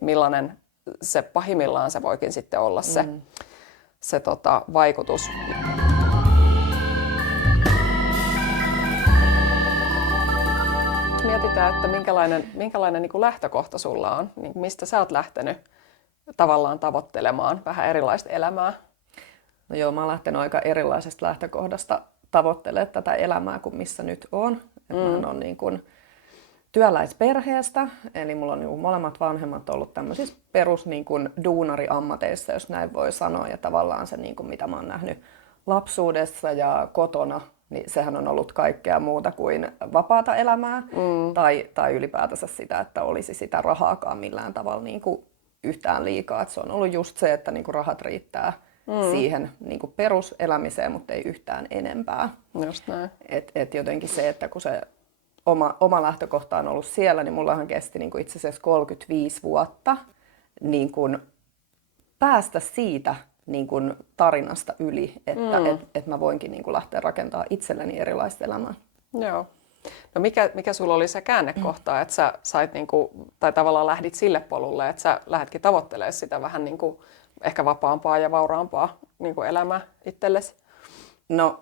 millainen se pahimmillaan se voikin sitten olla se vaikutus. Mietitään, että minkälainen niin kuin lähtökohta sulla on, niin mistä sä oot lähtenyt tavallaan tavoittelemaan vähän erilaista elämää? No joo, mä oon lähtenyt aika erilaisesta lähtökohdasta tavoittelemaan tätä elämää kuin missä nyt on. Mä oon niin kuin työläisperheestä, eli mulla on niin kuin molemmat vanhemmat ollut tämmöisissä perus niin kuin duunariammateissa, jos näin voi sanoa, ja tavallaan se, niin kuin mitä mä oon nähnyt lapsuudessa ja kotona, niin sehän on ollut kaikkea muuta kuin vapaata elämää tai ylipäätänsä sitä, että olisi sitä rahaakaan millään tavalla niin kuin yhtään liikaa. Et se on ollut just se, että niin kuin rahat riittää siihen niin kuin peruselämiseen, mutta ei yhtään enempää. Just näin. Et jotenkin se, että kun se oma lähtökohta on ollut siellä, niin mullahan kesti niin kuin itse asiassa 35 vuotta niin kuin päästä siitä niin kuin tarinasta yli, että et mä voinkin niin kuin lähteä rakentamaan itselleni erilaista elämää. Joo. No mikä sulla oli se käännekohta, että sä sait niinku, tai tavallaan lähdit sille polulle, että sä lähdetkin tavoittelemaan sitä vähän niinku ehkä vapaampaa ja vauraampaa niinku elämää itsellesi? No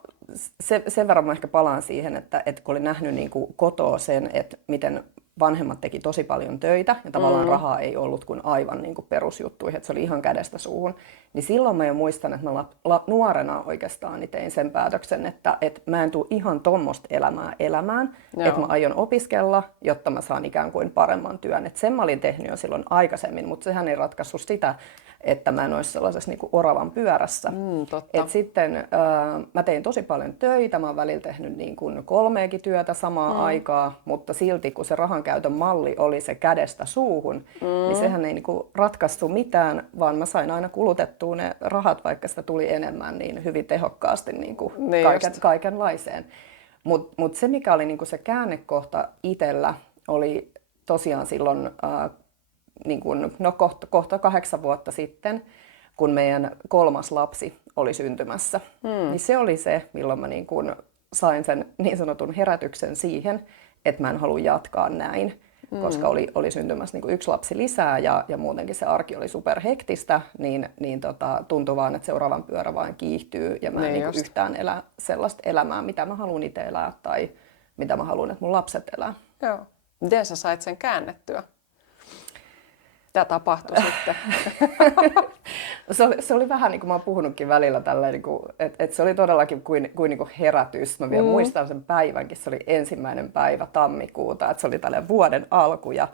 sen verran mä ehkä palaan siihen, että kun olin nähnyt niin kuin kotoa sen, että miten vanhemmat teki tosi paljon töitä ja tavallaan rahaa ei ollut kuin aivan niin kuin perusjuttuihin, että se oli ihan kädestä suuhun. Niin silloin mä jo muistan, että mä nuorena oikeastaan niin tein sen päätöksen, että mä en tule ihan tommoista elämää elämään, että mä aion opiskella, jotta mä saan ikään kuin paremman työn. Et sen mä olin tehnyt jo silloin aikaisemmin, mutta sehän ei ratkaissut sitä, että mä en olisi sellaisessa niin kuin oravan pyörässä. Et sitten mä tein tosi paljon töitä, mä oon välillä tehnyt niin kuin 3 työtä samaan aikaan, mutta silti kun se rahankäytön malli oli se kädestä suuhun, niin sehän ei niin kuin ratkaissut mitään, vaan mä sain aina kulutettua ne rahat, vaikka sitä tuli enemmän, niin hyvin tehokkaasti niin kuin kaikenlaiseen. Mut se, mikä oli niin kuin se käännekohta itsellä, oli tosiaan silloin niin kuin, kohta 8 vuotta sitten, kun meidän 3. lapsi oli syntymässä. Niin se oli se, milloin mä niin kuin sain sen niin sanotun herätyksen siihen, että mä en halua jatkaa näin, koska oli syntymässä niin kuin 1 lapsi lisää ja muutenkin se arki oli superhektistä, niin tuntui vaan, että seuraavan pyörä vaan kiihtyy ja mä en niin kuin yhtään elä sellaista elämää, mitä mä haluan itse elää tai mitä mä haluan, että mun lapset elää. Joo. Miten sä sait sen käännettyä? Mitä tapahtui sitten? Se oli vähän niin kuin mä oon puhunutkin välillä tällä, niin että se oli todellakin kuin niin kuin herätys. Mä vielä muistan sen päivänkin, se oli 1. päivä tammikuuta, että se oli tällainen vuoden alku ja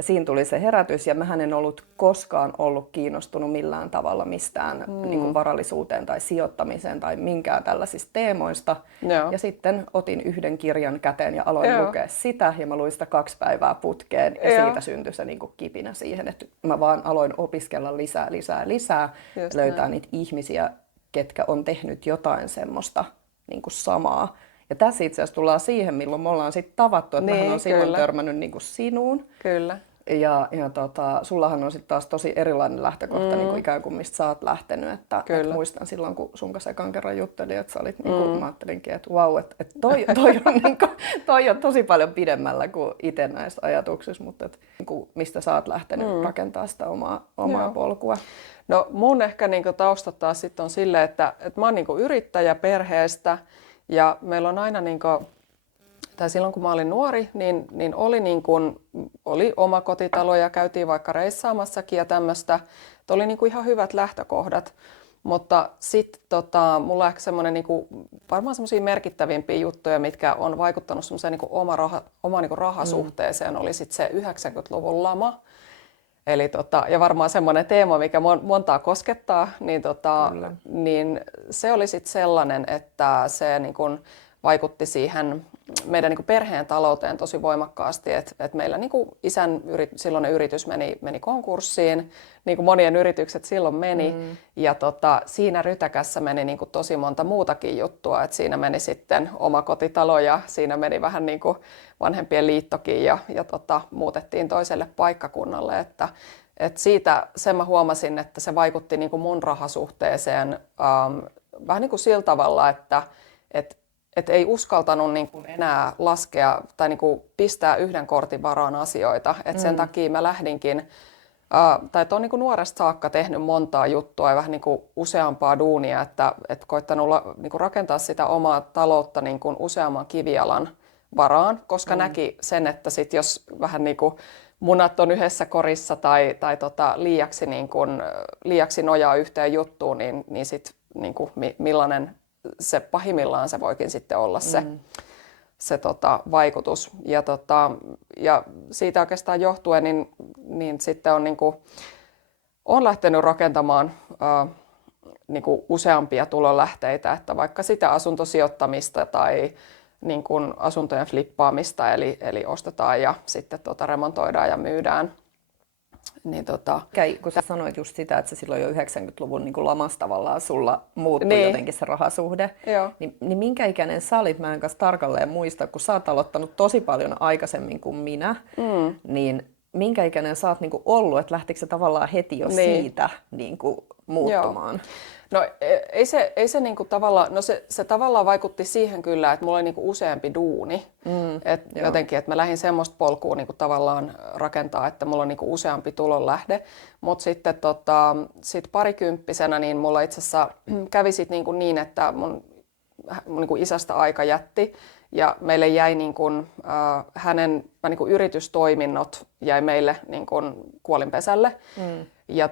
siinä tuli se herätys ja mähän en koskaan ollut kiinnostunut millään tavalla mistään niin kuin varallisuuteen tai sijoittamiseen tai minkään tällaisista teemoista. Ja sitten otin 1 kirjan käteen ja aloin lukea sitä ja mä luin sitä 2 päivää putkeen ja siitä syntyi se niin kuin kipinä siihen, että mä vaan aloin opiskella lisää ja löytää niitä ihmisiä, ketkä on tehnyt jotain semmoista niin kuin samaa. Ja tässä itse asiassa tullaan siihen, milloin me ollaan sitten tavattu, että mähän on silloin törmännyt niin kuin sinuun. Kyllä. Ja sullahan on sitten taas tosi erilainen lähtökohta, niin kuin ikään kuin mistä sä oot lähtenyt. Että muistan silloin, kun sun kanssa ekan kerran juttelin, että sä olit, niin kuin, mä ajattelinkin, että vau, että toi on, niin kuin, toi on tosi paljon pidemmällä kuin itse näissä ajatuksissa, mutta että, niin kuin, mistä sä oot lähtenyt rakentaa sitä omaa polkua. No mun ehkä niin kuin taustat taas sitten on silleen, että mä oon niin kuin yrittäjä perheestä ja meillä on aina niin kuin, tai silloin kun mä olin nuori, niin oli oma kotitalo ja käytiin vaikka reissaamassakin ja tämmöistä. Oli niin kuin ihan hyvät lähtökohdat, mutta sitten mulla ehkä semmoinen niin varmaan semmoisia merkittävimpiä juttuja, mitkä on vaikuttanut semmoiseen niin oma niin kuin rahasuhteeseen, oli sitten se 90-luvun lama. Eli ja varmaan semmoinen teema, mikä montaa koskettaa, niin se oli sitten sellainen, että se niin kuin vaikutti siihen meidän niin kuin perheen talouteen tosi voimakkaasti, että meillä niin kuin isän silloinen yritys meni konkurssiin, niin kuin monien yritykset silloin meni, ja siinä rytäkässä meni niin kuin tosi monta muutakin juttua, että siinä meni sitten oma kotitalo ja siinä meni vähän niin kuin vanhempien liittokin ja muutettiin toiselle paikkakunnalle, että siitä sen mä huomasin, että se vaikutti niin kuin mun rahasuhteeseen vähän niin kuin sillä tavalla, että ei uskaltanut niin kuin enää laskea tai niin kuin pistää 1 kortin varaan asioita. Sen takia mä lähdinkin Tai että on niin kuin nuoresta saakka tehnyt montaa juttua ja vähän niin kuin useampaa duunia, että koittanut niin kuin rakentaa sitä omaa taloutta niin kuin useamman kivijalan varaan, koska näki sen, että sit jos vähän niin kuin munat on yhdessä korissa tai liiaksi, niin kuin, liiaksi nojaa yhteen juttuun, niin sit niin kuin millainen se pahimmillaan se voikin sitten olla se vaikutus. Ja siitä oikeastaan johtuen niin sitten on, niin kuin, on lähtenyt rakentamaan niin kuin useampia tulonlähteitä, että vaikka sitä asuntosijoittamista tai niin kuin asuntojen flippaamista, eli ostetaan ja sitten remontoidaan ja myydään. Niin kun sä sanoit just sitä, että se silloin jo 90-luvun niin kuin lamassa tavallaan sulla muuttui jotenkin se rahasuhde, niin minkä ikäinen sä olit? Mä en kanssa tarkalleen muista, kun sä oot aloittanut tosi paljon aikaisemmin kuin minä, niin minkä ikäinen sä oot niin kuin ollut, että lähtikö se tavallaan heti jo siitä niin kuin muuttumaan? Joo. No ei se niinku tavallaan, no se tavallaan vaikutti siihen kyllä, että mulla oli niinku useampi duuni. Jotenkin, että mä lähdin semmoista polkua niinku tavallaan rakentaa, että mulla on niinku useampi tulonlähde. Mutta sitten sit parikymppisenä niin mulla itse asiassa kävi sit niinku niin, että mun niinku isästä aika jätti. Ja meille jäi niinku, hänen niinku yritystoiminnot jäi meille niinku kuolinpesälle. Ja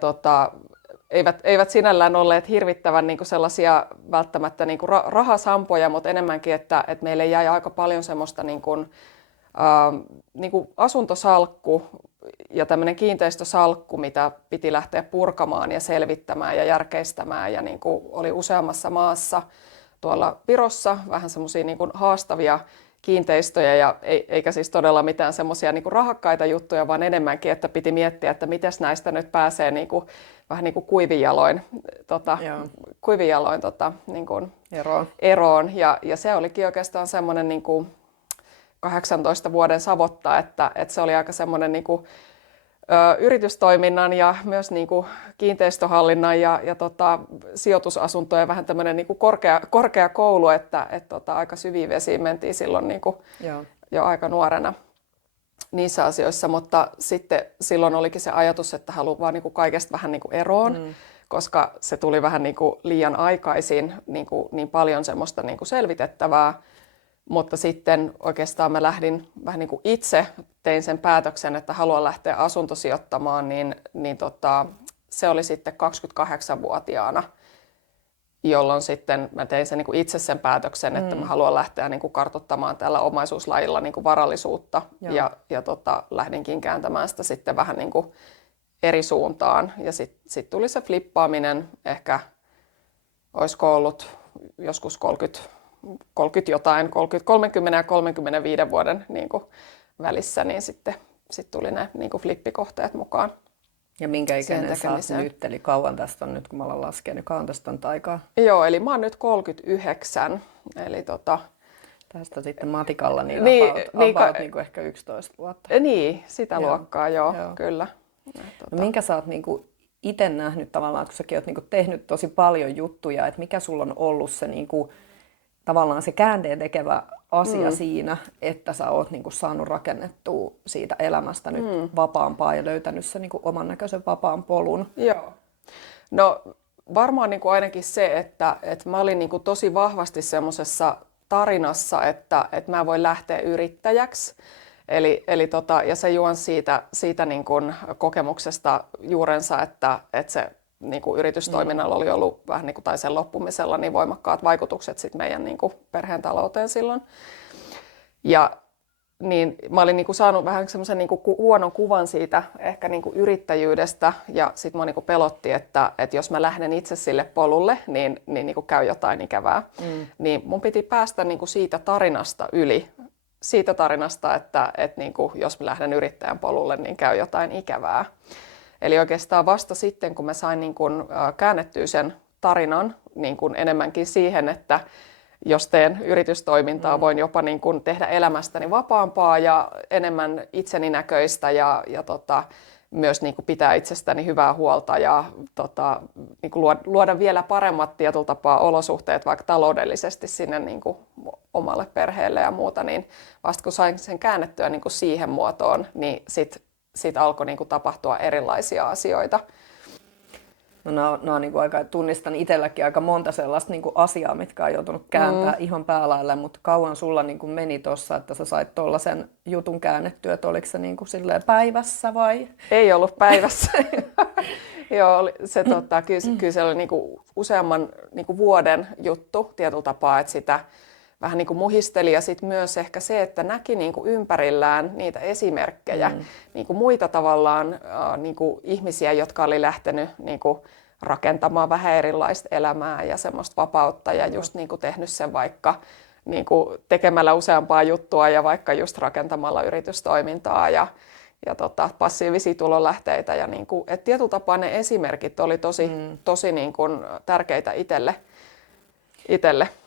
eivät sinällään olleet hirvittävän niin kuin sellaisia välttämättä niin kuin rahasampoja, mutta enemmänkin, että meille jäi aika paljon semmoista niin kuin asuntosalkku ja tämmöinen kiinteistösalkku, mitä piti lähteä purkamaan ja selvittämään ja järkeistämään. Ja niin kuin oli useammassa maassa tuolla Virossa vähän semmoisia niin kuin haastavia kiinteistöjä, ja eikä siis todella mitään semmoisia niin kuin rahakkaita juttuja, vaan enemmänkin, että piti miettiä, että miten näistä nyt pääsee niin kuin, vähän niin kuin kuivijaloin niin kuin eroon. Ja se olikin oikeastaan semmoinen niin kuin 18 vuoden savotta, että se oli aika semmoinen niin kuin yritystoiminnan ja myös niin kuin kiinteistöhallinnan ja sijoitusasuntojen vähän tämmöinen niin kuin korkea koulu, että aika syviin vesiin mentiin silloin niin kuin jo aika nuorena niissä asioissa, mutta sitten silloin olikin se ajatus, että haluaa vaan niin kuin kaikesta vähän niin kuin eroon, koska se tuli vähän niin kuin liian aikaisin, niin paljon semmoista niin kuin selvitettävää. Mutta sitten oikeastaan mä lähdin vähän niin kuin itse, tein sen päätöksen, että haluan lähteä asuntosijoittamaan, niin se oli sitten 28-vuotiaana, jolloin sitten mä tein sen niin kuin itse sen päätöksen, että mä haluan lähteä niin kuin kartoittamaan tällä omaisuuslajilla niin kuin varallisuutta. Ja lähdinkin kääntämään sitä sitten vähän niin kuin eri suuntaan. Ja sitten tuli se flippaaminen, ehkä olisiko ollut joskus 30 ja 35 vuoden niin kuin välissä, niin sitten tuli ne niin kuin flippikohteet mukaan. Ja minkä ikäinen sä oot nyt, eli kauan tästä on nyt, kun mä olen laskenut, kauan tästä on aikaa? Joo, eli mä oon nyt 39, eli tästä sitten matikalla niin about niin kuin ehkä 11 vuotta. Niin, sitä luokkaa, joo. Kyllä. No, minkä sä oot niin kuin itse nähnyt tavallaan, kun säkin oot niin kuin tehnyt tosi paljon juttuja, että mikä sulla on ollut se niin kuin tavallaan se käänteen tekevä asia siinä, että sä oot niinku saanut rakennettua siitä elämästä nyt vapaampaa ja löytänyt sen niinku oman näköisen vapaan polun. Joo. No varmaan niinku ainakin se, että mä olin niinku tosi vahvasti semmoisessa tarinassa, että mä voin lähteä yrittäjäksi. Ja se juon siitä niinku kokemuksesta juurensa, että se niin kuin yritystoiminnalla oli ollut vähän niin kuin, tai sen loppumisella niin voimakkaat vaikutukset sit meidän niin kuin perheen talouteen silloin. Ja niin mä olin niin kuin saanut vähän semmoisen niin kuin huonon kuvan siitä ehkä niin kuin yrittäjyydestä, ja sitten mua niin kuin pelotti, että jos mä lähden itse sille polulle, niin kuin käy jotain ikävää. Niin mun piti päästä niin kuin siitä tarinasta yli. Siitä tarinasta, että niin kuin, jos mä lähden yrittäjän polulle, niin käy jotain ikävää. Eli oikeastaan vasta sitten, kun mä sain niin kun käännettyä sen tarinan niin kun enemmänkin siihen, että jos teen yritystoimintaa, voin jopa niin kun tehdä elämästäni vapaampaa ja enemmän itseni näköistä ja myös niin kun pitää itsestäni hyvää huolta ja niin kun luoda vielä paremmat tietyllä tapaa olosuhteet vaikka taloudellisesti sinne niin kun omalle perheelle ja muuta, niin vasta kun sain sen käännettyä niin kun siihen muotoon, niin sitten sit alkoi niin kuin tapahtua erilaisia asioita. No, nämä on niin kuin aika, tunnistan itselläkin aika monta sellaista niin kuin asiaa, mitkä on joutunut kääntää ihan päälaille, mutta kauan sulla niin kuin meni tuossa, että sä sait tuollaisen jutun käännettyä, että oliko se niin kuin silleen päivässä vai? Ei ollut päivässä. Joo, se, kyllä se oli niin kuin useamman niin kuin vuoden juttu tietyllä tapaa, että sitä vähän niin kuin muhisteli ja sitten myös ehkä se, että näki niin kuin ympärillään niitä esimerkkejä, niin kuin muita tavallaan niin kuin ihmisiä, jotka oli lähtenyt niin kuin rakentamaan vähän erilaista elämää ja semmoista vapautta ja just niin kuin tehnyt sen vaikka niin kuin tekemällä useampaa juttua ja vaikka just rakentamalla yritystoimintaa ja passiivisia tulonlähteitä. Ja niin kuin, että tietyllä tapaa ne esimerkit oli tosi niin kuin tärkeitä itselle.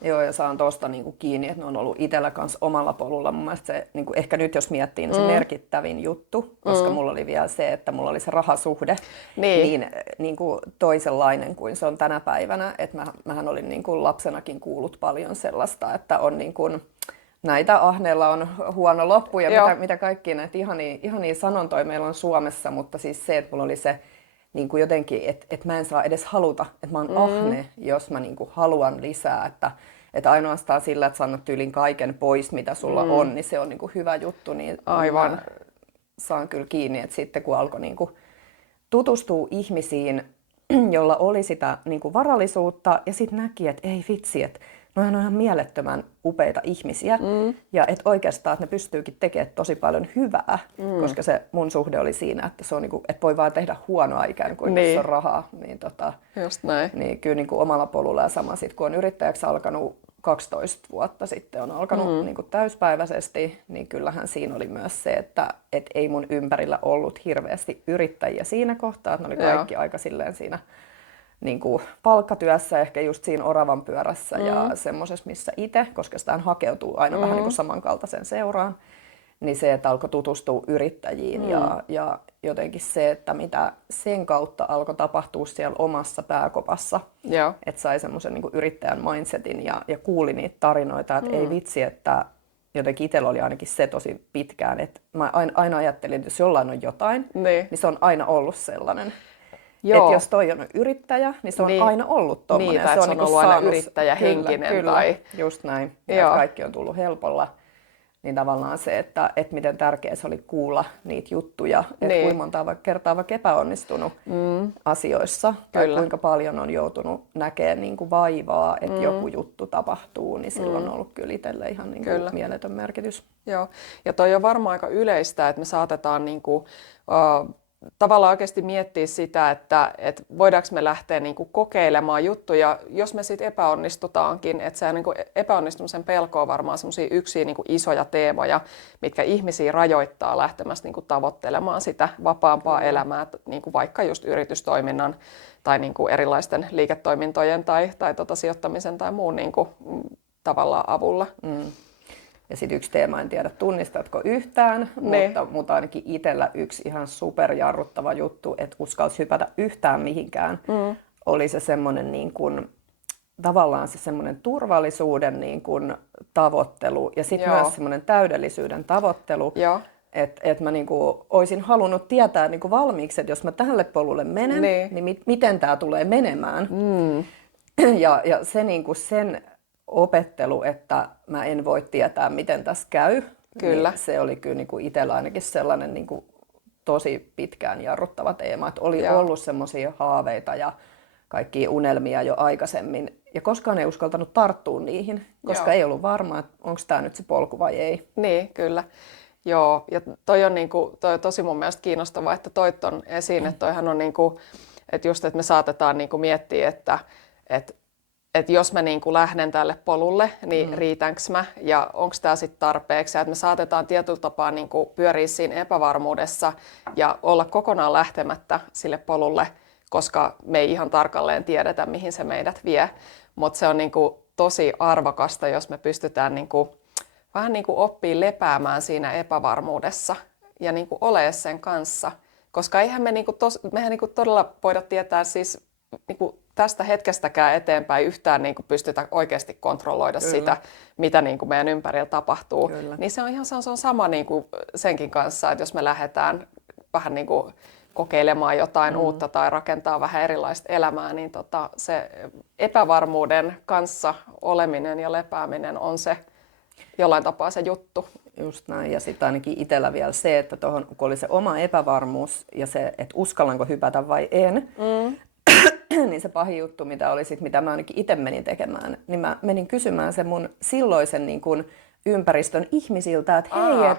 Joo, ja saan tuosta niinku kiinni, että ne on ollut itsellä kanssa omalla polulla. Mun mielestä se, niinku, ehkä nyt jos miettii, niin se merkittävin juttu, koska mulla oli vielä se, että mulla oli se rahasuhde niin niinku toisenlainen kuin se on tänä päivänä. Että mähän olin niinku lapsenakin kuullut paljon sellaista, että on niinku, näitä ahneella on huono loppu ja mitä kaikkia näitä ihania sanontoja meillä on Suomessa, mutta siis se, että mulla oli se niin kuin jotenkin, että mä en saa edes haluta, että mä oon ahne, jos mä niin kuin haluan lisää, että ainoastaan sillä, että sä annat tyylin kaiken pois, mitä sulla on, niin se on niin kuin hyvä juttu, niin aivan saan kyllä kiinni, että sitten kun alkoi niin kuin tutustua ihmisiin, jolla oli sitä niin kuin varallisuutta ja sitten näki, että ei vitsi, että ne on ihan mielettömän upeita ihmisiä ja että oikeastaan että ne pystyykin tekemään tosi paljon hyvää, koska se mun suhde oli siinä, että se on niinku, että voi vaan tehdä huonoa ikään kuin, jos on rahaa. Niin, just näin. Niin kyllä niinku omalla polulla ja sama sit, kun on yrittäjäksi alkanut 12 vuotta sitten, on alkanut niinku täyspäiväisesti, niin kyllähän siinä oli myös se, että et ei mun ympärillä ollut hirveästi yrittäjiä siinä kohtaa, että ne oli kaikki aika silleen siinä niin kuin palkkatyössä, ehkä just siinä oravan pyörässä ja semmoisessa, missä itse, koska sitä hakeutuu aina vähän niin kuin samankaltaisen seuraan, niin se, että alkoi tutustua yrittäjiin ja jotenkin se, että mitä sen kautta alkoi tapahtua siellä omassa pääkopassa, että sai semmoisen niin kuin yrittäjän mindsetin ja kuuli niitä tarinoita, että ei vitsi, että jotenkin itsellä oli ainakin se tosi pitkään, että mä aina ajattelin, että jos jollain on jotain, niin se on aina ollut sellainen. Että jos toi on yrittäjä, niin se on aina ollut tommoinen. Niin, se on ollut aina yrittäjähenkinen. Kyllä, just näin. Ja kaikki on tullut helpolla. Niin tavallaan se, että miten tärkeää se oli kuulla niitä juttuja. Että kuinka monta kertaa vaikka epäonnistunut asioissa. Tai kuinka paljon on joutunut näkemään niin kuin vaivaa, että joku juttu tapahtuu. Niin silloin on ollut kyllä itselle ihan niin kuin mieletön merkitys. Joo, ja toi on varmaan aika yleistä, että me saatetaan niin kuin, tavallaan oikeasti miettiä sitä, että voidaanko me lähteä niin kuin kokeilemaan juttuja, jos me sitten epäonnistutaankin. Että se niin kuin epäonnistumisen pelko on varmaan sellaisia yksiä niin kuin isoja teemoja, mitkä ihmisiä rajoittaa lähtemästä niin kuin tavoittelemaan sitä vapaampaa elämää, niin kuin vaikka just yritystoiminnan tai niin kuin erilaisten liiketoimintojen tai sijoittamisen tai muun niin kuin, tavallaan avulla. Ja sitten yksi teema, en tiedä tunnistatko yhtään, mutta ainakin itsellä yksi ihan superjarruttava juttu, että uskalsi hypätä yhtään mihinkään, oli se semmoinen niin kuin, tavallaan se semmoinen turvallisuuden niin kuin tavoittelu ja sitten myös semmoinen täydellisyyden tavoittelu. Että mä niinku olisin halunnut tietää niinku valmiiksi, että jos mä tälle polulle menen, niin miten tämä tulee menemään. Ja se niinku sen opettelu, että mä en voi tietää, miten tässä käy. Kyllä. Niin se oli kyllä niinku itsellä ainakin sellainen niinku tosi pitkään jarruttava teema, että oli ollut semmoisia haaveita ja kaikkia unelmia jo aikaisemmin. Ja koskaan ei uskaltanut tarttua niihin, koska ei ollut varma, että onko tämä nyt se polku vai ei. Niin, kyllä. Joo, ja toi on tosi mun mielestä kiinnostavaa, että toit ton esiin, että toihan on niinku, että just, että me saatetaan niinku miettiä, että jos mä niinku lähden tälle polulle, niin riitänkö mä ja onko tämä sitten tarpeeksi. Ja että me saatetaan tietyllä tapaa niinku pyöriä siinä epävarmuudessa ja olla kokonaan lähtemättä sille polulle, koska me ei ihan tarkalleen tiedetä, mihin se meidät vie. Mutta se on niinku tosi arvokasta, jos me pystytään niinku vähän niinku oppii lepäämään siinä epävarmuudessa ja niinku olemaan sen kanssa. Koska eihän me mehän niinku todella voida tietää siis niinku tästä hetkestäkään eteenpäin yhtään niinku pystytä oikeasti kontrolloida sitä, mitä niinku meidän ympärillä tapahtuu. Niin se on ihan sama niinku senkin kanssa, että jos me lähdetään vähän niin kuin kokeilemaan jotain uutta tai rakentaa vähän erilaista elämää, niin se epävarmuuden kanssa oleminen ja lepääminen on se jollain tapaa se juttu. Just näin. Ja sitten ainakin itsellä vielä se, että tuohon, kun oli se oma epävarmuus ja se, että uskallanko hypätä vai en, niin se pahin juttu, mitä oli sit, mitä mä ainakin itse menin tekemään, niin mä menin kysymään sen mun silloisen niin kun, ympäristön ihmisiltä, että hei,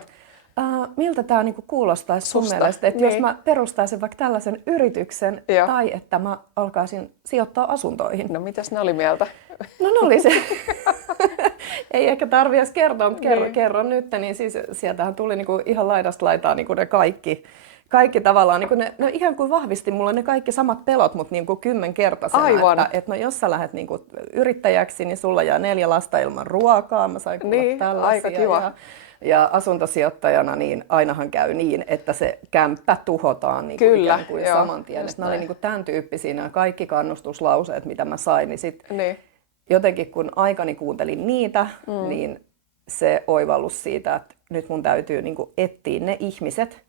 miltä tämä niinku kuulostaisi sun mielestä, että jos mä perustaisin vaikka tällaisen yrityksen tai että mä alkaisin sijoittaa asuntoihin. No mitäs ne oli mieltä? No ne oli se. Ei ehkä tarvitse edes kertoa, mutta kerron nyt. Niin siis sieltähän tuli niinku ihan laidasta laitaan niinku ne kaikki tavallaan, niinku ne ihan kuin vahvisti mulle ne kaikki samat pelot, mutta niinku 10-kertaisena. Aivan. Että no jos sä lähdet niinku yrittäjäksi, niin sulla jää 4 lasta ilman ruokaa. Mä sain kuulla tällaisia. Aika kiva. Ja asuntosijoittajana niin ainahan käy niin, että se kämppä tuhotaan niin kuin ikään kuin saman tien. Nämä oli niin kuin tämän tyyppisiä nämä kaikki kannustuslauseet, mitä mä sain. Niin sit jotenkin kun aikani kuuntelin niitä, niin se oivallus siitä, että nyt mun täytyy niin kuin etsiä ne ihmiset,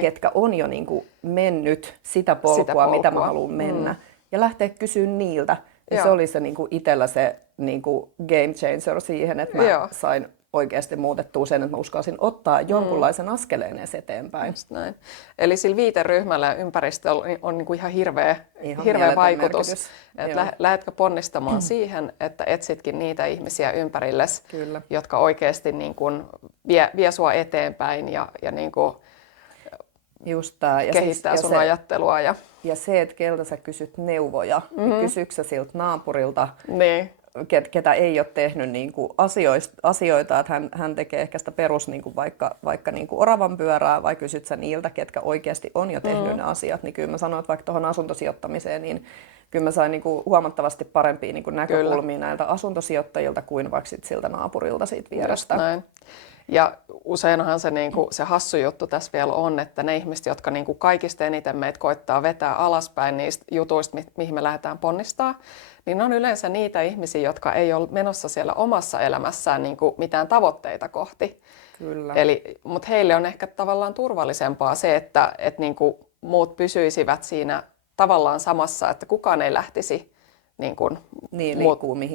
ketkä on jo niin kuin mennyt sitä polkua, mitä mä haluan mennä. Ja lähteä kysyä niiltä. Ja se oli se niin kuin itsellä se niin kuin game changer siihen, että mä sain oikeasti muutettua sen, että mä uskalsin ottaa jonkunlaisen askeleen edes eteenpäin. Just näin. Eli sillä viiteryhmällä ja ympäristöllä on niin kuin ihan hirveä vaikutus. Lähdetkö ponnistamaan siihen, että etsitkin niitä ihmisiä ympärillesi, jotka oikeasti niin kuin vie sua eteenpäin ja niin kuin just tää. Ja kehittää sun ajattelua. Ja se, että keltä sä kysyt neuvoja, niin kysytkö sä siltä naapurilta, ketä ei ole tehnyt niin kuin asioita, että hän tekee ehkä sitä perus niin kuin vaikka niin kuin oravan pyörää, vai kysyt sä niiltä, ketkä oikeasti on jo tehnyt ne asiat, niin kyllä mä sanoin, että vaikka tuohon asuntosijoittamiseen, niin kyllä mä sain niin kuin huomattavasti parempia niin kuin näkökulmia näiltä asuntosijoittajilta kuin vaikka siltä naapurilta siitä vierestä. Näin. Ja useinhan se, niin kuin, se hassu juttu tässä vielä on, että ne ihmiset, jotka niin kuin kaikista eniten meitä koittaa vetää alaspäin niistä jutuista, mihin me lähdetään ponnistaa, niin on yleensä niitä ihmisiä, jotka ei ole menossa siellä omassa elämässään niin kuin mitään tavoitteita kohti. Kyllä. Mutta heille on ehkä tavallaan turvallisempaa se, että niin kuin muut pysyisivät siinä tavallaan samassa, että kukaan ei lähtisi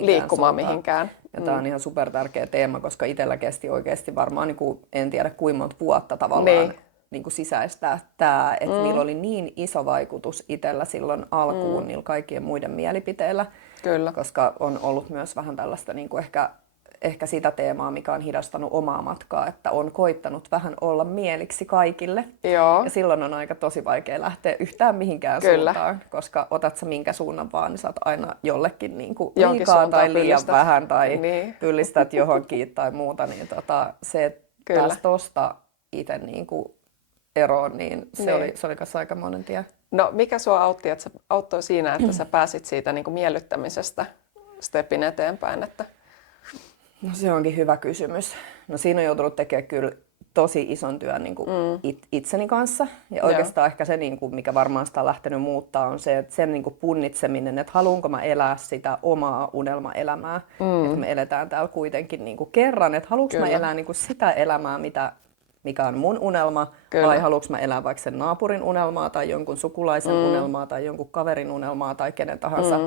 liikkumaan mihinkään. Ja tämä on ihan super tärkeä teema, koska itsellä kesti oikeasti varmaan, niin kuin, en tiedä kuinka monta vuotta tavallaan niin kuin sisäistää tämä, että niillä oli niin iso vaikutus itsellä silloin alkuun niillä kaikkien muiden mielipiteillä. Kyllä. Koska on ollut myös vähän tällaista niin kuin ehkä sitä teemaa, mikä on hidastanut omaa matkaa, että on koittanut vähän olla mieliksi kaikille. Joo. Ja silloin on aika tosi vaikea lähteä yhtään mihinkään suuntaan, koska otat sä minkä suunnan vaan, niin saat aina jollekin niin kuin liikaa tai liian vähän tai pyllistät johonkin tai muuta. Niin se, että pääsi tosta itse niin kuin eroon, niin se oli kanssa aika monen tie. No mikä sua auttoi siinä, että sä pääsit siitä niin kuin miellyttämisestä stepin eteenpäin? Että... No se onkin hyvä kysymys. No siinä on joutunut tekemään kyllä tosi ison työn niin kuin itseni kanssa. Ja oikeastaan ehkä se, niin kuin, mikä varmaan sitä on lähtenyt muuttaa, on se, että sen niin kuin punnitseminen, että haluanko mä elää sitä omaa unelmaelämää. Että me eletään täällä kuitenkin niin kuin kerran, että haluanko mä elää niin kuin sitä elämää, mikä on mun unelma, vai haluanko mä elää vaikka sen naapurin unelmaa tai jonkun sukulaisen unelmaa tai jonkun kaverin unelmaa tai kenen tahansa.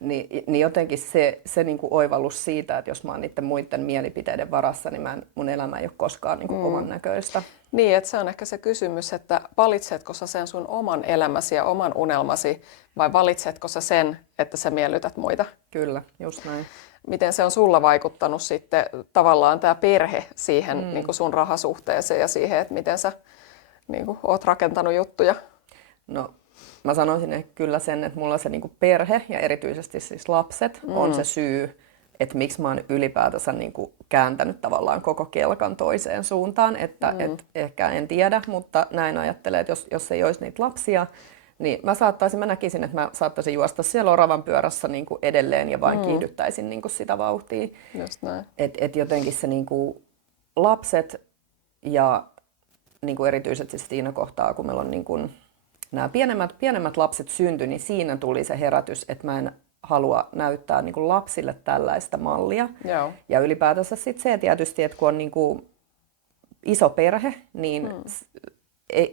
Niin jotenkin se niin kuin oivallus siitä, että jos mä oon niiden muiden mielipiteiden varassa, niin mun elämä ei ole koskaan niin kuin oman näköistä. Niin, että se on ehkä se kysymys, että valitsetko sä sen sun oman elämäsi ja oman unelmasi, vai valitsetko sä sen, että sä miellytät muita? Kyllä, just näin. Miten se on sulla vaikuttanut sitten tavallaan tämä perhe siihen niin kuin sun rahasuhteeseen ja siihen, että miten sä niin kuin, oot rakentanut juttuja? No, mä sanoisin kyllä sen, että mulla se niin kuin perhe ja erityisesti siis lapset on se syy, että miksi mä oon ylipäätänsä niin kuin kääntänyt tavallaan koko kelkan toiseen suuntaan. Että et ehkä en tiedä, mutta näin ajattelen, että jos ei olisi niitä lapsia, niin mä näkisin, että mä saattaisin juosta siellä oravan pyörässä niin kuin edelleen ja vain kiihdyttäisin niin kuin sitä vauhtia. Just näin. Et jotenkin se niin kuin lapset ja niin kuin erityisesti siinä kohtaa, kun meillä on niin kuin nämä pienemmät lapset syntyi, niin siinä tuli se herätys, että mä en halua näyttää niin kuin lapsille tällaista mallia. Joo. Ja ylipäätänsä sit se tietysti, että kun on niin kuin iso perhe, niin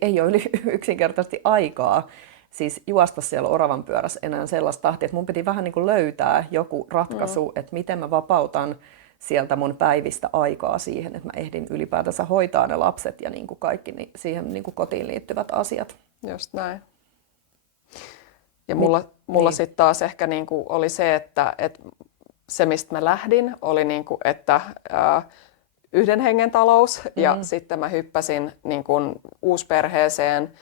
ei ole yksinkertaisesti aikaa siis juosta siellä oravan pyörässä enää sellaista tahtia, että mun piti vähän niin kuin löytää joku ratkaisu, että miten mä vapautan sieltä mun päivistä aikaa siihen, että mä ehdin ylipäätänsä hoitaa ne lapset ja niin kuin kaikki siihen niin kuin kotiin liittyvät asiat. Just näin. Ja mulla sitten taas ehkä niinku oli se, että se mistä mä lähdin oli, niinku, että yhden hengen talous ja sitten mä hyppäsin niinku uusperheeseen,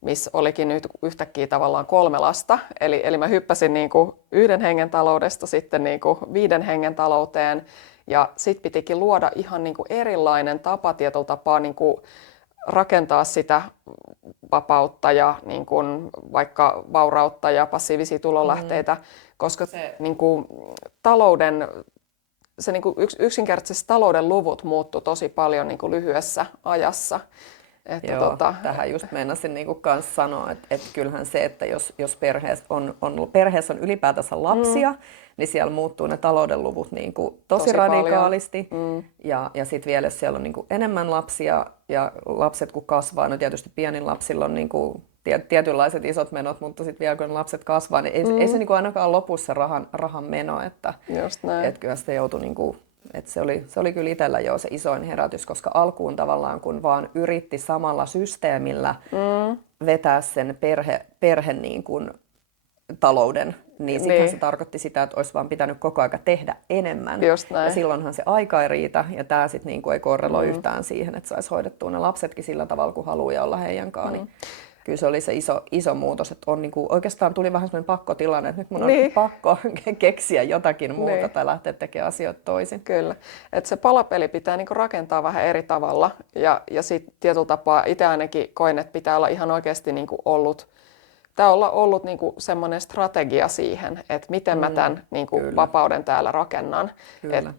missä olikin nyt yhtäkkiä tavallaan 3 lasta. Eli mä hyppäsin niinku yhden hengen taloudesta sitten niinku 5 hengen talouteen ja sit pitikin luoda ihan niinku erilainen tapa tietyllä tapaa niinku rakentaa sitä vapautta ja niin kuin vaikka vaurautta ja passiivisia tulonlähteitä, koska se, niin kuin, niin kuin yksinkertaisesti talouden luvut muuttu tosi paljon niin kuin lyhyessä ajassa. Että Joo, tähän just meinasin niin kuin kanssa sanoa, että kyllähän se, että jos perheessä on ylipäätänsä lapsia, niin siellä muuttuu ne talouden luvut niin kuin tosi radikaalisti. Ja sitten vielä, jos siellä on niin kuin enemmän lapsia ja lapset kun kasvaa, no tietysti pienin lapsilla on niin kuin tietynlaiset isot menot, mutta sitten vielä kun lapset kasvaa, niin ei se niin kuin ainakaan lopu se rahan meno. Että kyllä sitä joutui niin kuin, että se oli kyllä itsellä jo se isoin herätys, koska alkuun tavallaan kun vaan yritti samalla systeemillä vetää sen perhe niin kuin talouden, niin sittenhän se tarkoitti sitä, että olisi vaan pitänyt koko ajan tehdä enemmän. Ja silloinhan se aika ei riitä, ja tämä sitten niinku ei korreloi yhtään siihen, että saisi hoidettua ne lapsetkin sillä tavalla, kun haluaa ja olla heidän kanssaan. Niin kyllä se oli se iso muutos, että on niinku, oikeastaan tuli vähän sellainen pakkotilanne, että nyt mun on pakko keksiä jotakin muuta tai lähteä tekemään asioita toisin. Kyllä, että se palapeli pitää niinku rakentaa vähän eri tavalla, ja sitten tietyllä tapaa itse ainakin koin, että pitää olla ihan oikeasti niinku ollut niinku semmoinen strategia siihen, että miten mä tämän niinku vapauden täällä rakennan.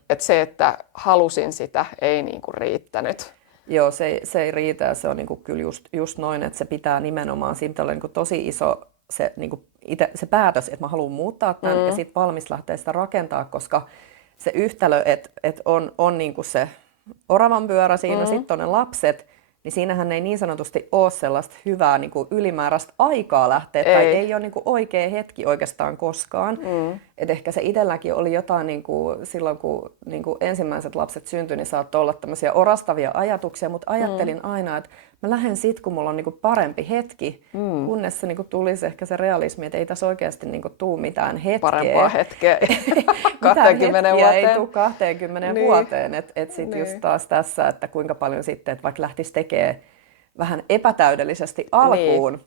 Et se, että halusin sitä, ei niinku riittänyt. Joo, se ei riitä ja se on niinku kyllä just noin, että se pitää nimenomaan, siitä olla niinku tosi iso se, niinku se päätös, että mä haluan muuttaa tämän ja sitten valmis lähteä sitä rakentaa, koska se yhtälö, että on niinku se oravan pyörä siinä, sitten on ne lapset, niin siinähän ei niin sanotusti ole sellaista hyvää niin kuin ylimääräistä aikaa lähteä, tai ei ole niin kuin oikea hetki oikeastaan koskaan. Et ehkä se itselläkin oli jotain, niin kuin, silloin kun niin kuin ensimmäiset lapset syntyi, niin saattoi olla tämmöisiä orastavia ajatuksia, mutta ajattelin aina, että mä lähden sit, kun mulla on niin kuin parempi hetki, kunnes se niin kuin tulisi ehkä se realismi, että ei tässä oikeasti niin kuin tule mitään hetkeä. Parempaa hetkeä 20 vuoteen. Ei tule 20 vuoteen. Et sitten just taas tässä, että kuinka paljon sitten, että vaikka lähtisi tekemään vähän epätäydellisesti alkuun,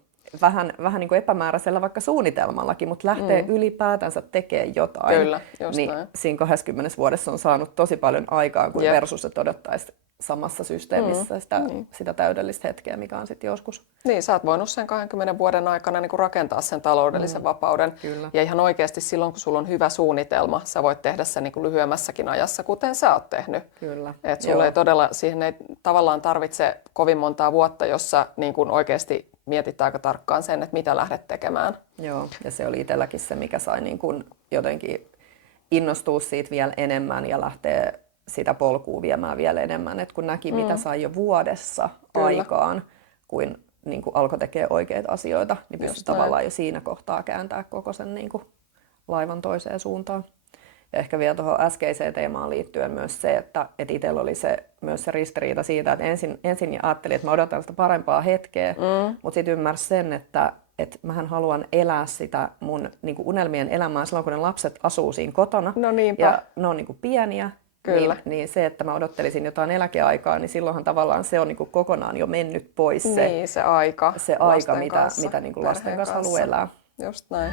vähän niin kuin epämääräisellä vaikka suunnitelmallakin, mutta lähtee ylipäätänsä tekemään jotain. Kyllä, niin näin. Siinä 20 vuodessa on saanut tosi paljon aikaa, kuin versus, että odottaisi samassa systeemissä sitä täydellistä hetkeä, mikä on sitten joskus. Niin, sä oot voinut sen 20 vuoden aikana niin kuin rakentaa sen taloudellisen vapauden. Kyllä. Ja ihan oikeasti silloin, kun sulla on hyvä suunnitelma, sä voit tehdä sen niin kuin lyhyemmässäkin ajassa, kuten sä oot tehnyt. Kyllä. Et sulla ei todella, siihen ei tavallaan tarvitse kovin montaa vuotta, jossa niin kuin oikeasti mietit aika tarkkaan sen, että mitä lähdet tekemään. Joo, ja se oli itselläkin se, mikä sai niin kuin jotenkin innostua siitä vielä enemmän ja lähteä sitä polkua viemään vielä enemmän, että kun näki, mitä sai jo vuodessa aikaan, kuin niin kuin alkoi tekemään oikeita asioita, niin pystyi tavallaan jo siinä kohtaa kääntää koko sen niin kuin laivan toiseen suuntaan. Ja ehkä vielä tuohon äskeiseen teemaan liittyen myös se, että itsellä oli myös se ristiriita siitä, että ensin ajattelin, että mä odotan sitä parempaa hetkeä, mutta sitten ymmärsin sen, että mähän haluan elää sitä mun niin kuin unelmien elämää silloin, kun ne lapset asuu siinä kotona. No niinpä. Ja ne on niin kuin pieniä. Kyllä. Niin se, että mä odottelisin jotain eläkeaikaa, niin silloinhan tavallaan se on niin kuin kokonaan jo mennyt pois se aika mitä niin kuin lasten kanssa haluaa elää. Just näin.